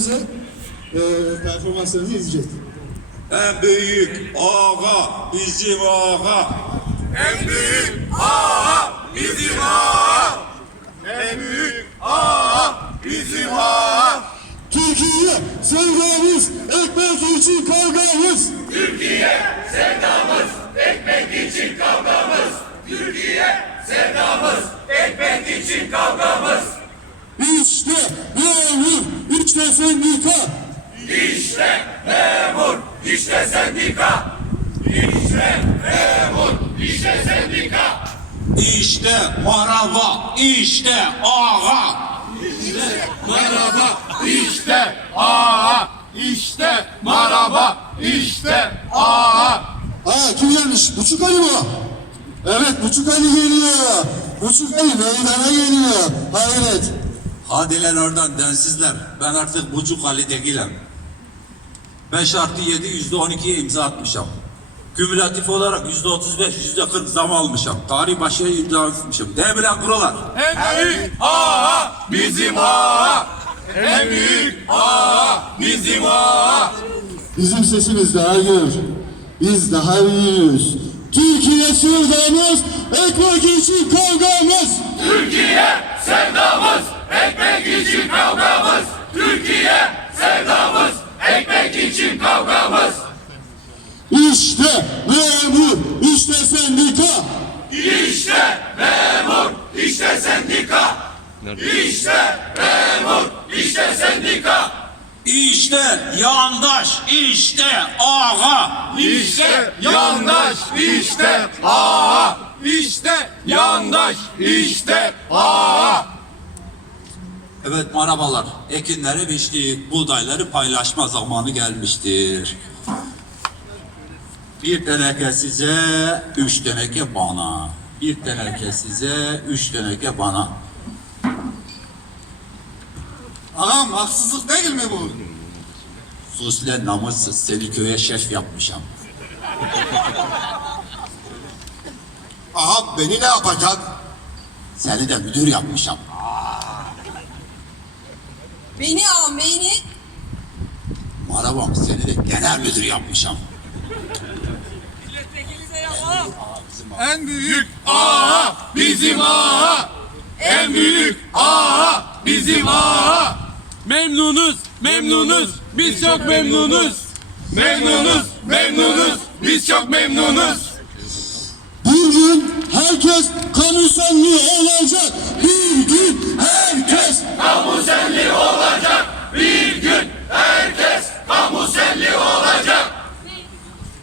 Bize e, performanslarınızı izleyeceğiz. En büyük ağa bizim ağa. En büyük ağa bizim ağa. En büyük ağa bizim ağa. Türkiye sevdamız, ekmek için kavgamız. Türkiye sevdamız, ekmek için kavgamız. Türkiye sevdamız, ekmek için kavgamız. İşte memur, işte sendika. İşte memur, işte sendika. İşte memur, işte sendika. İşte maraba, işte ağa. Merhaba, işte ağa. İşte merhaba, işte ağa. Aa kim gelmiş? Buçuk Ali mi? Evet Buçuk Ali geliyor. Buçuk Ali meydana geliyor. Hayret. Hadi lan oradan densizler. Ben artık buçuk Ali değilim. 5 artı 7 yüzde 12'ye imza atmışım. Kümülatif olarak yüzde 35, yüzde 40 zam almışım. Tarih başına imza atmışım. Değil mi lan kurolar? En büyük ağa bizim ağa. En büyük ağa bizim ağa. Bizim sesimiz daha gür. Biz daha büyüğüz. Türkiye sevdamız, ekmek için kavgamız. Türkiye sevdamız, ekmek için kavgamız. Türkiye sevdamız, ekmek için kavgamız. İşte memur, işte sendika. İşte memur, işte sendika. İşte memur, işte sendika. İşte yandaş, işte ağa. İşte yandaş, işte ağa. İşte yandaş, işte ağa. Evet marabalar, ekinleri biçtik, buğdayları paylaşma zamanı gelmiştir. Bir teneke size, üç teneke bana. Bir teneke size, üç teneke bana. Ağam haksızlık değil mi bu? Lan namussuz, seni köye şef yapmışım. Ağam beni ne yapacak? Seni de müdür yapmışım. Beni al beni. Marabam seni de genel müdür yapmışım. En büyük ağa bizim ağa. En büyük ağa bizim ağa. Memnunuz, memnunuz. Biz çok memnunuz. Memnunuz, memnunuz. Biz çok memnunuz. Bir gün herkes kamu senli olacak. Bir gün herkes. Kamu senli olacak. Bir gün herkes kamu senli olacak.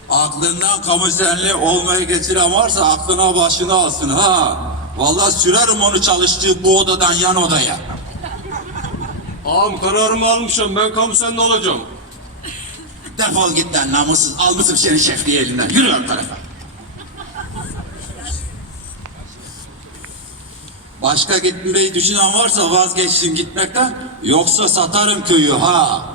Aklından kamu senli olmayı getiren varsa aklına başına alsın ha. Vallahi sürerim onu çalıştığı bu odadan yan odaya. Ağam kararımı almışım. Ben kamu ne olacağım. Defol git lan namussuz. Almışım senin şefliği elinden. Yürü ön tarafa. Başka gitmeyi düşünen varsa vazgeçsin gitmekten. Yoksa satarım köyü ha.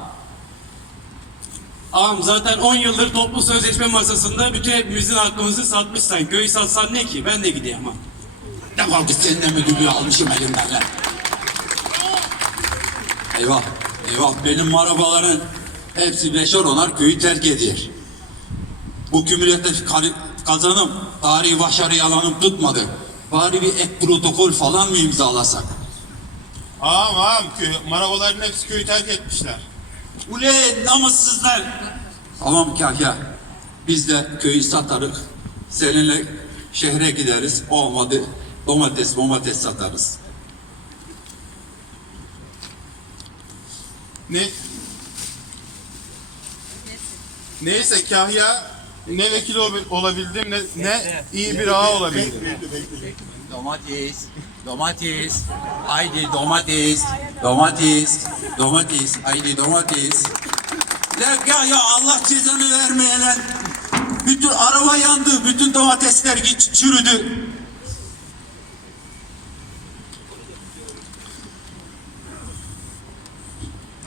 Ağam zaten 10 yıldır toplu sözleşme masasında bütün hepimizin hakkımızı satmışsan. Köyü satsan ne ki? Ben de gideyim ha. Defol git seninle müdürlüğü almışım elimden lan. Eyvah, eyvah benim arabaların hepsi beşer onar köyü terk ediyor. Bu kümülatif kazanım, tarihi başarı yalanım tutmadı. Bari bir ek protokol falan mı imzalasak? Ağam ağam köy, marabaların hepsi köyü terk etmişler. Ule namussuzlar. Tamam Kahya. Biz de köyü satarız. Seninle şehre gideriz. Olmadı domates domates satarız. Ne? Neyse Kahya ne vekil ol- olabildim ne, ne iyi bir ağa olabildim. Domates, domates, haydi domates, domates, domates, haydi domates. Lan ya ya Allah cezanı vermeye. Bütün araba yandı, bütün domatesler çürüdü.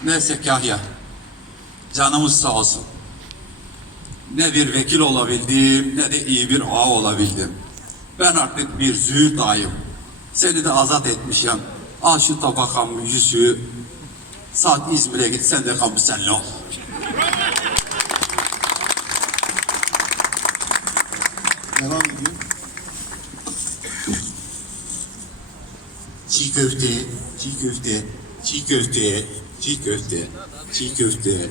Neyse Kahya, canımız sağ olsun. Ne bir vekil olabildim, ne de iyi bir ağa olabildim. Ben artık bir züğürt ağayım. Seni de azat etmişim. Al şu tabakamı, yüzüğü. Saat İzmir'e git sen de komiserle ol. Devam ediyor. Çiğ köfte, çiğ köfte, çiğ köfte, çiğ köfte, çiğ köfte.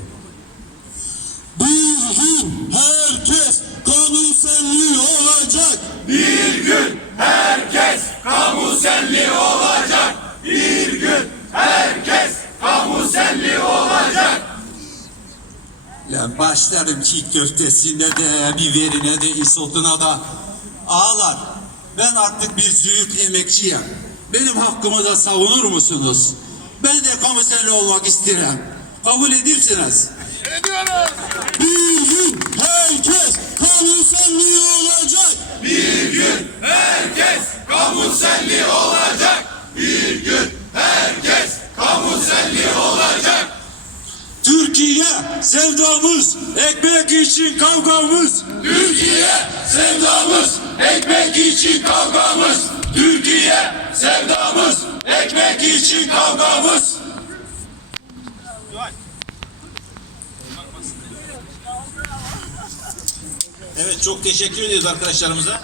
Bir gün herkes komiserli olacak. Bir gün herkes kamu senli olacak. Bir gün herkes kamu senli olacak. Lan başlarım çiğ köftesine de, biberine de, isotuna da. Ağlar, ben artık bir züğürt emekçiyim. Benim hakkımı da savunur musunuz? Ben de komiserli olmak isterim. Kabul edirsiniz. Bir gün herkes komiserli olacak. Bir gün herkes kamu senli olacak. Bir gün herkes kamu senli olacak. Türkiye sevdamız, ekmek için kavgamız. Türkiye sevdamız, ekmek için kavgamız. Türkiye sevdamız, ekmek için kavgamız. Evet çok teşekkür ediyoruz arkadaşlarımıza.